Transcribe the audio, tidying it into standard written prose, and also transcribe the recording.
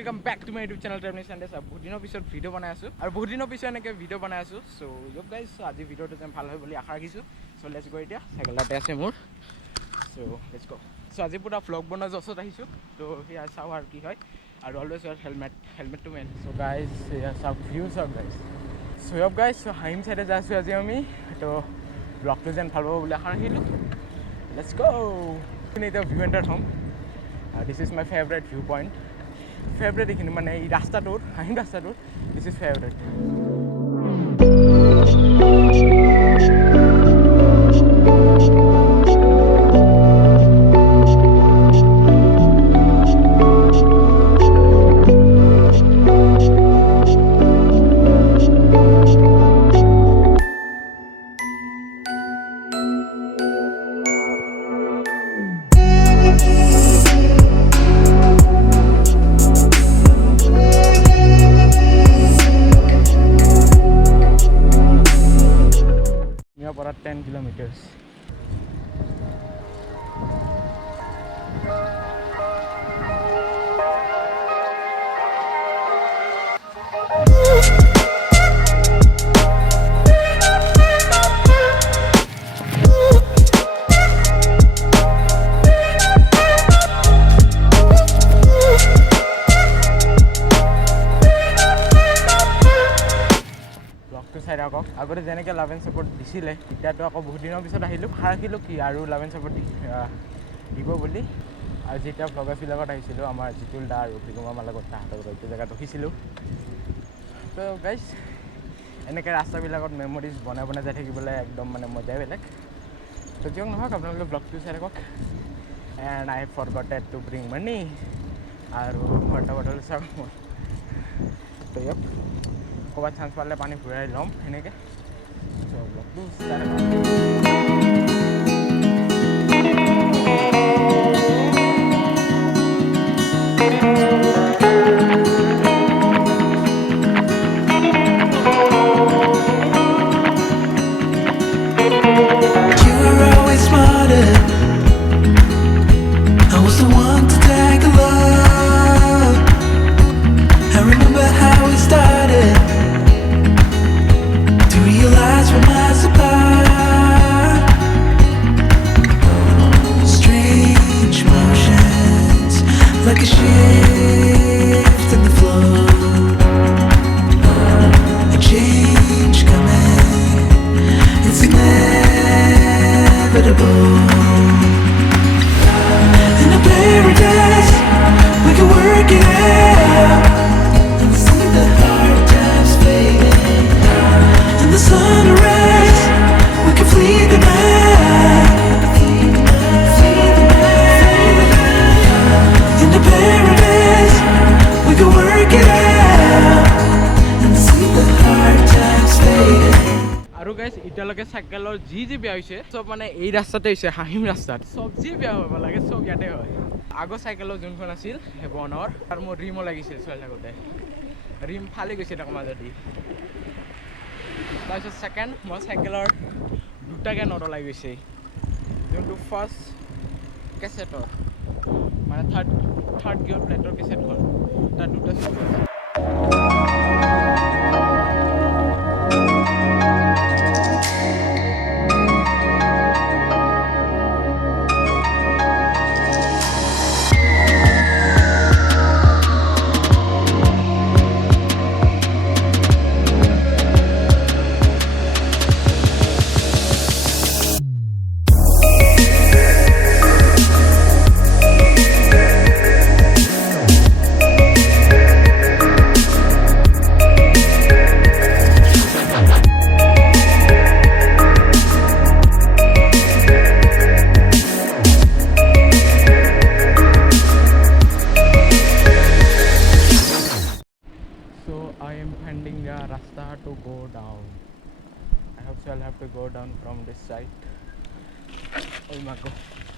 welcome back to my YouTube channel Traveling Sundays. বহুত দিনৰ পিছত ভিডিঅ' বনাই আছোঁ আৰু বহুত দিনৰ পিছত এনেকৈ ভিডিঅ' বনাই আছোঁ চ' ইয়ক গাইজ আজি ভিডিঅ'টো যেন ভাল হয় বুলি আশা ৰাখিছোঁ চ' লেটছ গ' এতিয়া চাইকেল তাতে আছে মোৰ চ' লেটছ গ' চ' আজি পুৰা ভ্লগ বনোৱা জছত আহিছোঁ ত' সেয়া চাওঁ আৰু কি হয় আৰু অলৱেজ ইয়াৰ হেলমেটটো মেইন চ' গাইজ সেয়া চাওক ভিউ চাওক গাইজ চ' ইয়ক গাইজ চ' হাহিম চাইডে যাই আছোঁ আজি আমি ত' ব্লগটো যেন ভাল হ'ব বুলি আশা ৰাখিলোঁ লেটছ গ' এতিয়া ভিউ এণ্টাৰ থ'ম this is my favourite view point favourite এইখিনি মানে এই ৰাস্তাটোৰ হাহিম ৰাস্তাটোৰ দিছ ইজ ফেভৰেট about 10 kilometers. আগতে যেনেকৈ লাভ এণ্ড ছাপোৰ্ট দিছিলে এতিয়াতো আকৌ বহুত দিনৰ পিছত আহিলোঁ ৰাখিলোঁ কি আৰু লাভ এণ্ড ছাপোৰ্ট দিব বুলি আৰু যেতিয়া ভ্লগাৰ্ছবিলাকত আহিছিলোঁ আমাৰ জিতুল দা আৰু প্ৰিগম আমাৰ লগত তাহাঁতৰ এইটো জেগাত ৰখিছিলোঁ তো গাইজ এনেকৈ ৰাস্তাবিলাকত মেমৰিজ বনাই বনাই যাই থাকিবলৈ একদম মানে মজাই বেলেগ তো যিয়ক নহওক আপোনালোকে ব্লগটো চাই থাকক and I have forgotten to bring money আৰু ৱাটাৰ বটল চাওক মই তো ইয়াক ক'ৰবাত চান্স পালে পানী ঘূৰাই ল'ম সেনেকৈ ব্লগটো চাই like a shift in the flow, a change coming, it's inevitable. In a paradise, we can work it out and see the hard times fading. In the sunrise, we can flee the night. আৰু গাইজ এতিয়ালৈকে চাইকেলৰ যি বেয়া হৈছে চব মানে এই ৰাস্তাতে হৈছে হাহিম ৰাস্তাত চব যি বেয়া হ'ব লাগে চব ইয়াতে হয় আগৰ চাইকেলৰ যোনখন আছিল সেই বনৰ আৰু মোৰ ৰিমো লাগিছিল ছোৱালী থাকোঁতে ৰিম ফালি গৈছে তাক মাজেদি তাৰপিছত ছেকেণ্ড মই চাইকেলৰ দুটাকৈ নদলাই গৈছে যোনটো ফাৰ্ষ্ট কেছেটৰ মানে থাৰ্ড গিয়ৰ প্লেটৰ কেছেটখন তাৰ দুটা চুইচ আছে Rasta to go down. I hope so I'll have to go down from this side. Oh my god.